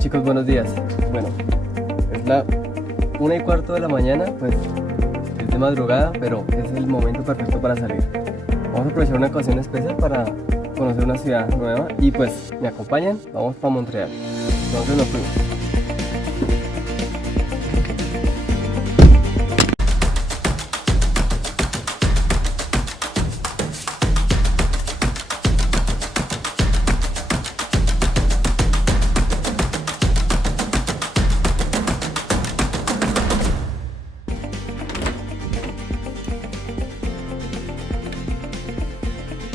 chicos, buenos días. Bueno, es la 1:15 de la mañana, pues es de madrugada, pero es el momento perfecto para salir. Vamos a aprovechar una ocasión especial para conocer una ciudad nueva y pues me acompañan, vamos para Montreal. Entonces nos fuimos.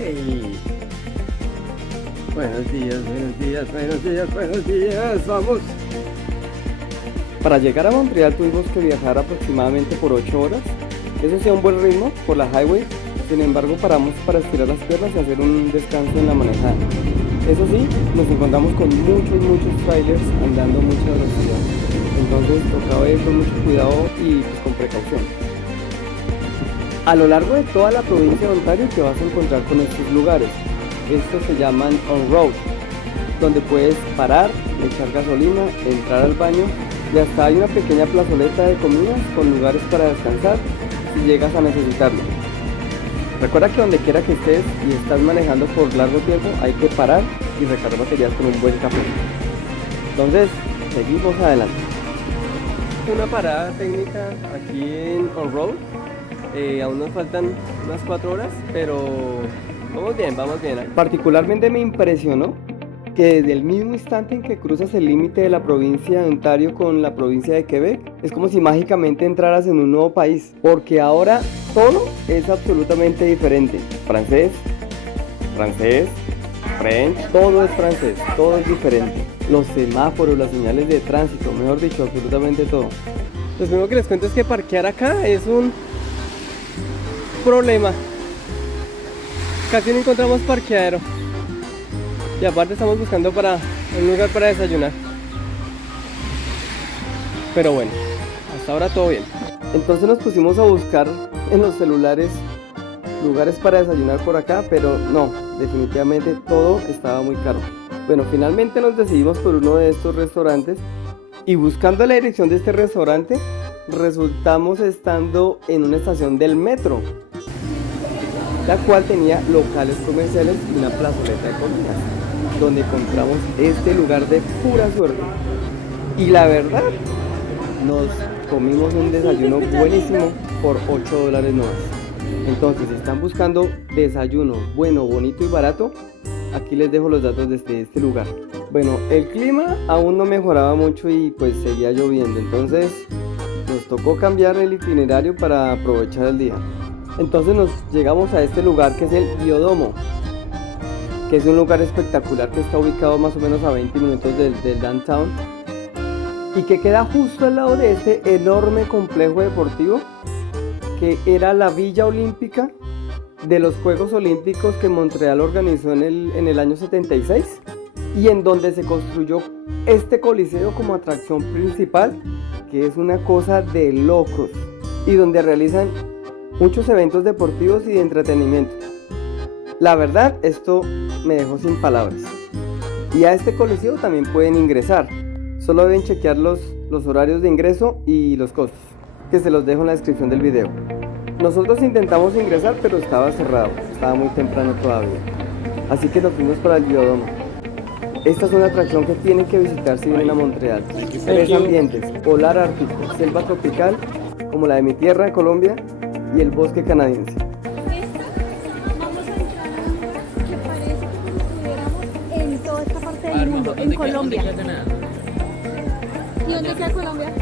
Hey. Buenos días, buenos días, buenos días, buenos días, vamos. Para llegar a Montreal tuvimos que viajar aproximadamente por 8 horas. Eso sí, a un buen ritmo por la highway. Sin embargo, paramos para estirar las piernas y hacer un descanso en la manejada. Eso sí, nos encontramos con muchos trailers andando a mucha velocidad. Entonces tocaba ir con mucho cuidado y pues, con precaución. A lo largo de toda la provincia de Ontario te vas a encontrar con estos lugares. Estos se llaman on-road, donde puedes parar, echar gasolina, entrar al baño y hasta hay una pequeña plazoleta de comidas con lugares para descansar si llegas a necesitarlo. Recuerda que donde quiera que estés y estás manejando por largo tiempo hay que parar y recargar baterías con un buen café. Entonces, seguimos adelante. Una parada técnica aquí en on-road. Aún nos faltan unas 4 horas, pero vamos bien, vamos bien. Particularmente me impresionó que desde el mismo instante en que cruzas el límite de la provincia de Ontario con la provincia de Quebec, es como si mágicamente entraras en un nuevo país, porque ahora todo es absolutamente diferente. Francés, French, todo es francés, todo es diferente. Los semáforos, las señales de tránsito, mejor dicho, absolutamente todo. Lo primero que les cuento es que parquear acá es un problema. Casi no encontramos parqueadero. Y aparte estamos buscando un lugar para desayunar. Pero bueno, hasta ahora todo bien. Entonces nos pusimos a buscar en los celulares lugares para desayunar por acá, pero no, definitivamente todo estaba muy caro. Bueno, finalmente nos decidimos por uno de estos restaurantes y buscando la dirección de este restaurante resultamos estando en una estación del metro, la cual tenía locales comerciales y una plazoleta de comidas, donde encontramos este lugar de pura suerte. Y la verdad, nos comimos un desayuno buenísimo por $8 nomás. Entonces, si están buscando desayuno bueno, bonito y barato, aquí les dejo los datos desde este lugar. Bueno, el clima aún no mejoraba mucho y pues seguía lloviendo, entonces nos tocó cambiar el itinerario para aprovechar el día. Entonces nos llegamos a este lugar que es el Biodómo, que es un lugar espectacular que está ubicado más o menos a 20 minutos del downtown y que queda justo al lado de este enorme complejo deportivo que era la Villa Olímpica de los Juegos Olímpicos que Montreal organizó en el año 76 y en donde se construyó este coliseo como atracción principal, que es una cosa de locos y donde realizan muchos eventos deportivos y de entretenimiento. La verdad, esto me dejó sin palabras. Y a este coliseo también pueden ingresar. Solo deben chequear los horarios de ingreso y los costos, que se los dejo en la descripción del video. Nosotros intentamos ingresar, pero estaba cerrado. Estaba muy temprano todavía. Así que nos fuimos para el Biodómo. Esta es una atracción que tienen que visitar si vienen a Montreal. 3 ambientes: polar ártico, selva tropical, como la de mi tierra, Colombia, y el bosque canadiense. Vamos a entrar ahora que parece como si estuviéramos en toda esta parte del mundo, en Colombia. ¿Y dónde queda Colombia?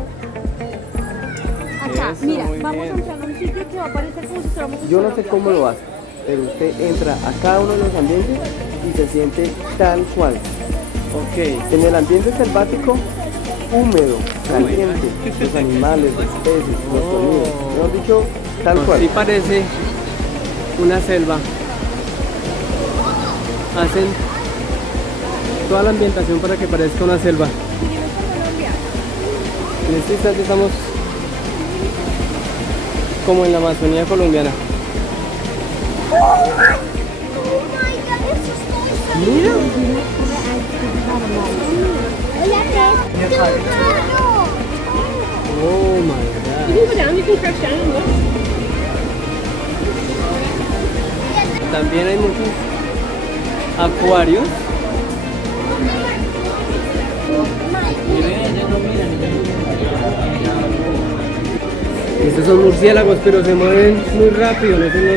Acá, Eso, mira, muy vamos bien. a entrar a un sitio que va a parecer como si estuviéramos en Yo no sé Colombia, cómo ¿ok? lo hace, pero usted entra a cada uno de los ambientes y se siente tal cual. Ok, en el ambiente selvático, húmedo, caliente, los animales, los peces, los sonidos, mejor dicho, tal cual. Sí parece una selva. Hacen toda la ambientación para que parezca una selva. Seguimos con Colombia. En este instante estamos como en la Amazonía colombiana. Mira. Hola, Oh my You can go down, you can crouch down and look. god. También hay muchos acuarios. Estos son murciélagos, pero se mueven muy rápido, no son los...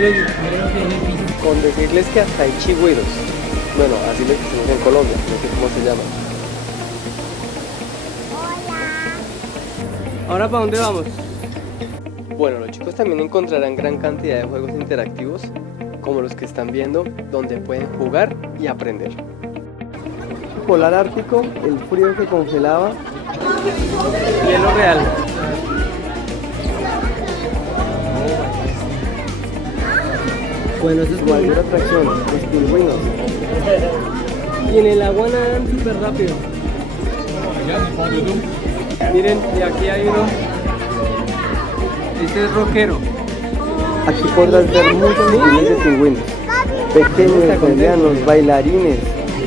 Con decirles que hasta hay chigüiros. Bueno, así les decimos en Colombia, no sé cómo se llaman. ¿Ahora para dónde vamos? Bueno, los chicos también encontrarán gran cantidad de juegos interactivos, como los que están viendo, donde pueden jugar y aprender. Polar ártico, el frío que congelaba, hielo real. Bueno, eso es como una atracción, los pingüinos. Y en el agua nadan súper rápido. Miren, y aquí hay uno. Este es rockero. Aquí podrás ver muchos miles de pingüinos. Pequeños, medianos, bailarines.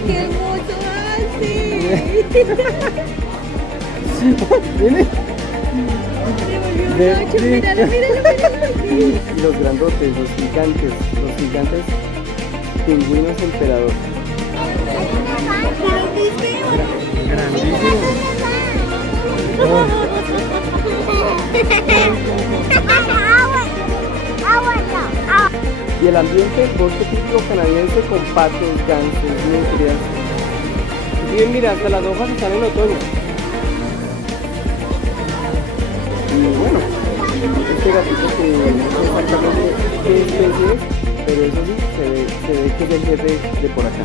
¡Qué hermoso hace! Miren. Míralo, míralo. Y los grandotes, los gigantes pingüinos emperador. Grandísimo. Y el ambiente, bosque típico canadiense con patos, gansos, nutrias. Bien, mira, hasta las hojas están en otoño. Y bueno, este gatito que no sé exactamente qué especie es, pero eso sí, se ve que es el jefe de por acá.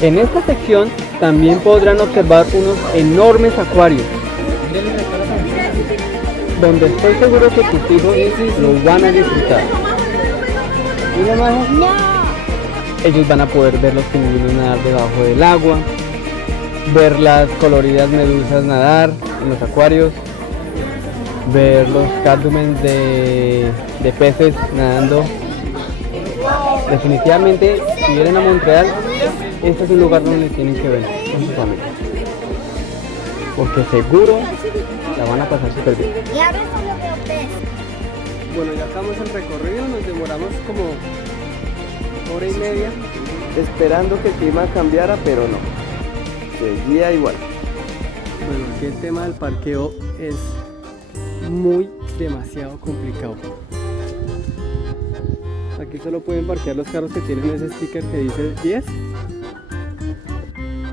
En esta sección también podrán observar unos enormes acuarios, donde estoy seguro que tus hijos los van a disfrutar. Mira, Maja. Ellos van a poder ver los pingüinos nadar debajo del agua, ver las coloridas medusas nadar en los acuarios, ver los cardúmenes de peces nadando. Definitivamente, si vienen a Montreal, este es un lugar donde tienen que venir con su familia, porque seguro la van a pasar súper bien. Y ahora solo veo pez. Bueno, ya acabamos el recorrido, nos demoramos como hora y media esperando que el clima cambiara, pero no, seguía igual. Bueno, aquí el tema del parqueo es demasiado complicado. Aquí solo pueden parquear los carros que tienen ese sticker que dice 10.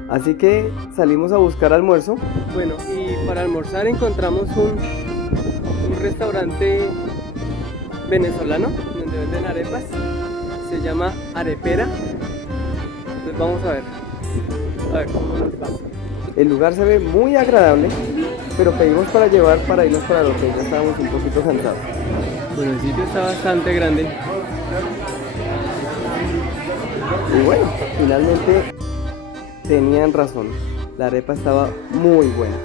Así que salimos a buscar almuerzo. Bueno, y para almorzar encontramos un restaurante venezolano donde venden arepas. Se llama Arepera. Entonces vamos a ver cómo nos va. El lugar se ve muy agradable, pero pedimos para llevar para irnos para el hotel. Ya estábamos un poquito cansados. Bueno, el sitio está bastante grande. Y bueno, finalmente tenían razón, la arepa estaba muy buena.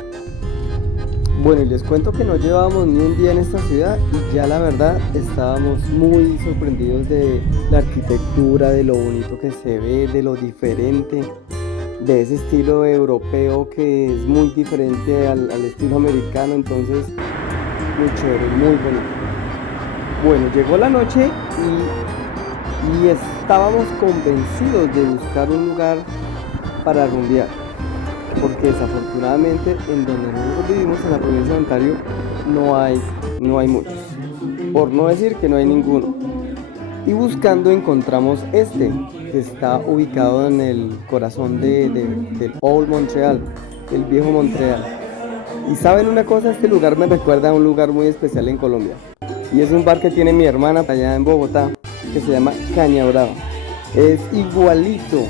Bueno, y les cuento que no llevábamos ni un día en esta ciudad y ya la verdad estábamos muy sorprendidos de la arquitectura, de lo bonito que se ve, de lo diferente, de ese estilo europeo que es muy diferente al estilo americano, entonces muy chévere, muy bonito. Bueno, llegó la noche y estábamos convencidos de buscar un lugar para rumbear, porque desafortunadamente en donde nosotros vivimos, en la provincia de Ontario, no hay muchos, por no decir que no hay ninguno. Y buscando encontramos este, que está ubicado en el corazón del Old Montreal, el viejo Montreal. Y saben una cosa, este lugar me recuerda a un lugar muy especial en Colombia, y es un bar que tiene mi hermana allá en Bogotá, que se llama Caña Brava. Es igualito,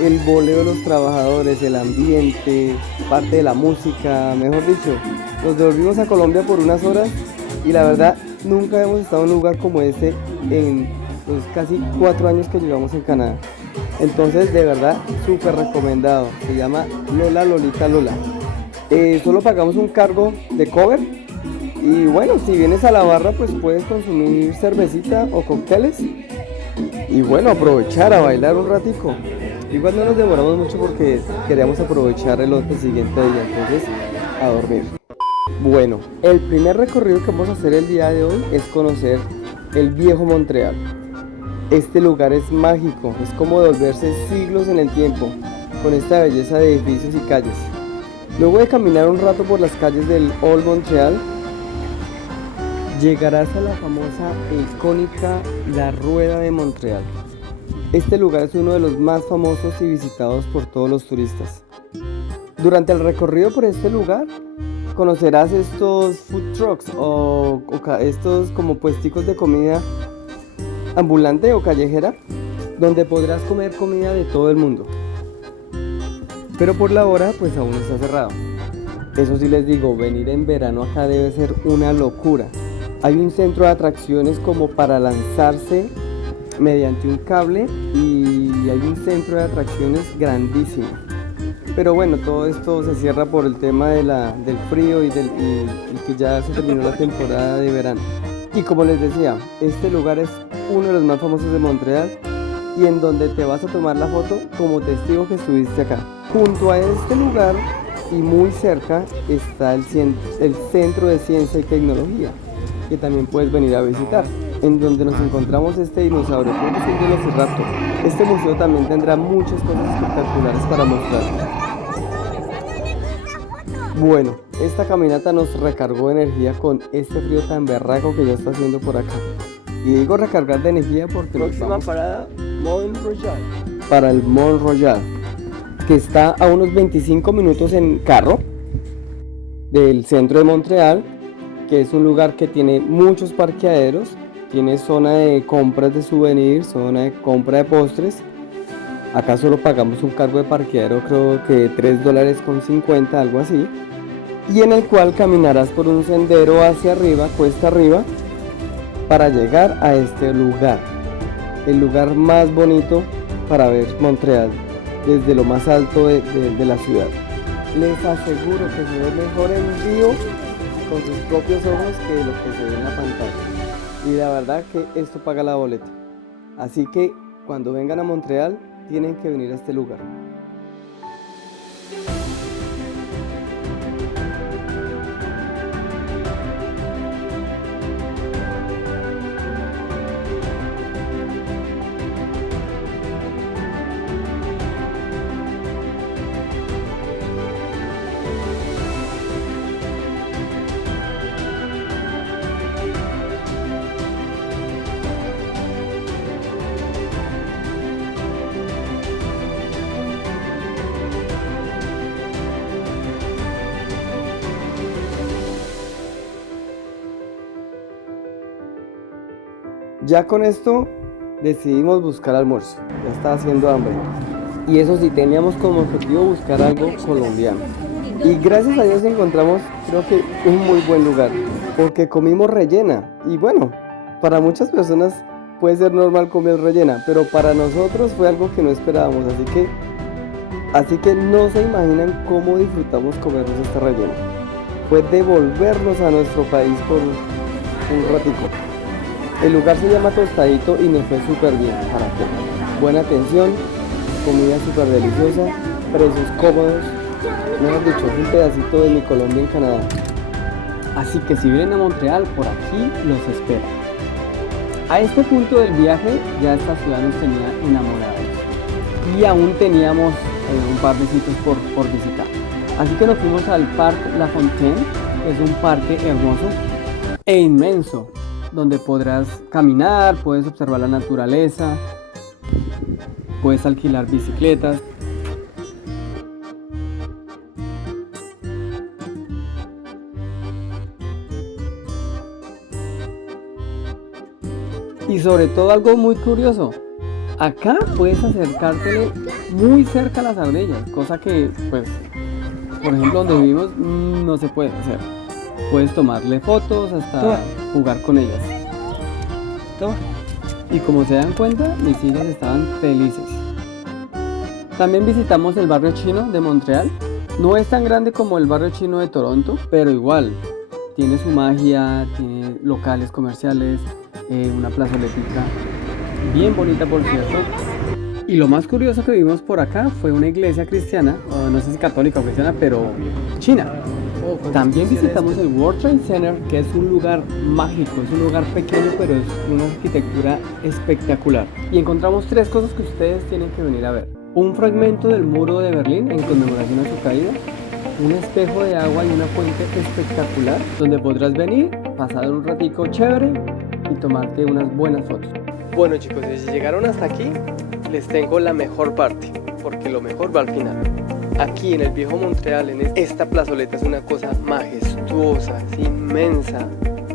el boleo de los trabajadores, el ambiente, parte de la música, mejor dicho. Nos devolvimos a Colombia por unas horas y la verdad nunca hemos estado en un lugar como este en los casi 4 años que llevamos en Canadá. Entonces de verdad súper recomendado, se llama Lola Lolita Lola. Solo pagamos un cargo de cover y bueno, si vienes a la barra pues puedes consumir cervecita o cócteles y bueno, aprovechar a bailar un ratico. Igual no nos demoramos mucho porque queríamos aprovechar el otro siguiente día, entonces a dormir. Bueno, el primer recorrido que vamos a hacer el día de hoy es conocer el viejo Montreal. Este lugar es mágico, es como devolverse siglos en el tiempo, con esta belleza de edificios y calles. Luego de caminar un rato por las calles del Old Montreal, llegarás a la famosa e icónica La Rueda de Montreal. Este lugar es uno de los más famosos y visitados por todos los turistas. Durante el recorrido por este lugar, conocerás estos food trucks o estos como puesticos de comida ambulante o callejera, donde podrás comer comida de todo el mundo. Pero por la hora, pues aún está cerrado. Eso sí les digo, venir en verano acá debe ser una locura. Hay un centro de atracciones como para lanzarse mediante un cable y hay un centro de atracciones grandísimo. Pero bueno, todo esto se cierra por el tema del frío y que ya se terminó la temporada de verano. Y como les decía, este lugar es uno de los más famosos de Montreal y en donde te vas a tomar la foto como testigo que estuviste acá. Junto a este lugar y muy cerca está el Centro de Ciencia y Tecnología, que también puedes venir a visitar, en donde nos encontramos este dinosaurio, creo que es el Velociraptor. Este museo también tendrá muchas cosas espectaculares para mostrar. Bueno, esta caminata nos recargó de energía con este frío tan berraco que ya está haciendo por acá. Y digo recargar de energía porque próxima parada, Mont Royal. Para el Mont Royal, que está a unos 25 minutos en carro del centro de Montreal, que es un lugar que tiene muchos parqueaderos, tiene zona de compras de souvenirs, zona de compra de postres. Acá solo pagamos un cargo de parqueadero, creo que $3.50, algo así, y en el cual caminarás por un sendero hacia arriba, cuesta arriba, para llegar a este lugar, el lugar más bonito para ver Montreal desde lo más alto de la ciudad. Les aseguro que se ve mejor en vivo con sus propios ojos que lo que se ve en la pantalla. Y la verdad que esto paga la boleta. Así que cuando vengan a Montreal tienen que venir a este lugar. Ya con esto decidimos buscar almuerzo, ya estaba haciendo hambre. Y eso sí, teníamos como objetivo buscar algo colombiano. Y gracias a Dios encontramos, creo que un muy buen lugar, porque comimos rellena. Y bueno, para muchas personas puede ser normal comer rellena, pero para nosotros fue algo que no esperábamos. Así que no se imaginan cómo disfrutamos comernos este relleno. Fue devolvernos a nuestro país por un ratico. El lugar se llama Tostadito y nos fue súper bien. ¿Para qué? Buena atención, comida súper deliciosa, precios cómodos. Mejor dicho, es un pedacito de mi Colombia en Canadá. Así que si vienen a Montreal, por aquí los espero. A este punto del viaje ya esta ciudad nos tenía enamorados. Y aún teníamos un par de sitios por visitar. Así que nos fuimos al Parc La Fontaine, que es un parque hermoso e inmenso, donde podrás caminar, puedes observar la naturaleza, puedes alquilar bicicletas. Y sobre todo algo muy curioso, acá puedes acercarte muy cerca a las ardillas, cosa que pues, por ejemplo donde vivimos no se puede hacer. Puedes tomarle fotos hasta jugar con ellas. Y como se dan cuenta, mis hijas estaban felices. También visitamos el barrio chino de Montreal. No es tan grande como el barrio chino de Toronto, pero igual tiene su magia, tiene locales comerciales, una plazoletica bien bonita por cierto. Y lo más curioso que vimos por acá fue una iglesia cristiana, o no sé si católica o cristiana, pero china. También visitamos el World Trade Center, que es un lugar mágico, es un lugar pequeño, pero es una arquitectura espectacular. Y encontramos tres cosas que ustedes tienen que venir a ver. Un fragmento del muro de Berlín en conmemoración a su caída, un espejo de agua y una fuente espectacular, donde podrás venir, pasar un ratico chévere y tomarte unas buenas fotos. Bueno chicos, si llegaron hasta aquí, les tengo la mejor parte, porque lo mejor va al final. Aquí en el viejo Montreal, en esta plazoleta, es una cosa majestuosa, es inmensa,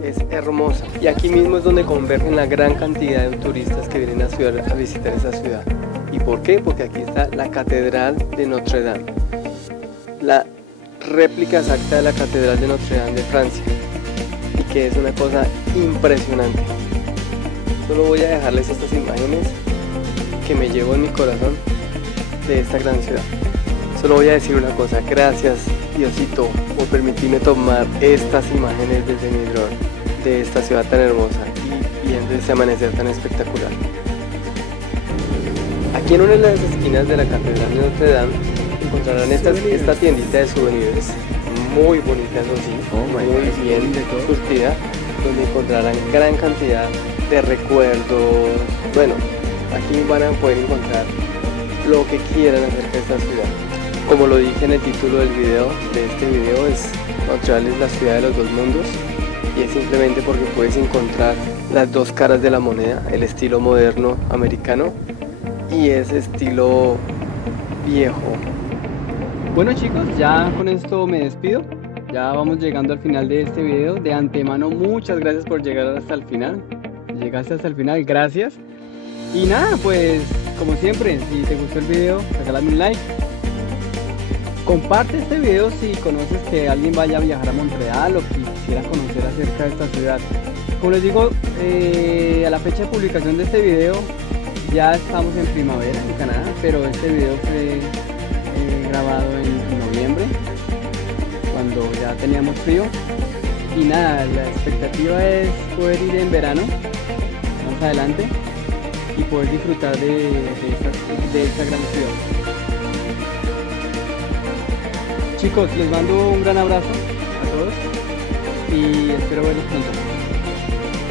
es hermosa. Y aquí mismo es donde convergen la gran cantidad de turistas que vienen a visitar esa ciudad. ¿Y por qué? Porque aquí está la Catedral de Notre Dame, la réplica exacta de la Catedral de Notre Dame de Francia, y que es una cosa impresionante. Solo voy a dejarles estas imágenes que me llevo en mi corazón de esta gran ciudad. Solo voy a decir una cosa: gracias Diosito por permitirme tomar estas imágenes desde mi dron de esta ciudad tan hermosa y viendo este amanecer tan espectacular. Aquí en una de las esquinas de la Catedral de Notre Dame encontrarán esta tiendita de souvenirs muy bonita, eso sí, muy bien surtida, donde encontrarán gran cantidad de recuerdos. Bueno, aquí van a poder encontrar lo que quieran acerca de esta ciudad. Como lo dije en el título del video, Montreal es la ciudad de los dos mundos, y es simplemente porque puedes encontrar las dos caras de la moneda, el estilo moderno americano y ese estilo viejo. Bueno chicos, ya con esto me despido. Ya vamos llegando al final de este video. De antemano, muchas gracias por llegar hasta el final. Si llegaste hasta el final, gracias. Y nada, pues como siempre, si te gustó el video, regálame un like. Comparte este video si conoces que alguien vaya a viajar a Montreal o quisiera conocer acerca de esta ciudad. Como les digo, a la fecha de publicación de este video ya estamos en primavera en Canadá, pero este video fue grabado en noviembre, cuando ya teníamos frío. Y nada, la expectativa es poder ir en verano, más adelante, y poder disfrutar de esta gran ciudad. Chicos, les mando un gran abrazo a todos y espero verlos pronto.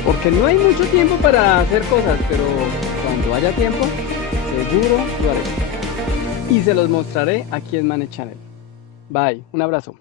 Porque no hay mucho tiempo para hacer cosas, pero cuando haya tiempo, seguro lo haré. Y se los mostraré aquí en Mane Channel. Bye, un abrazo.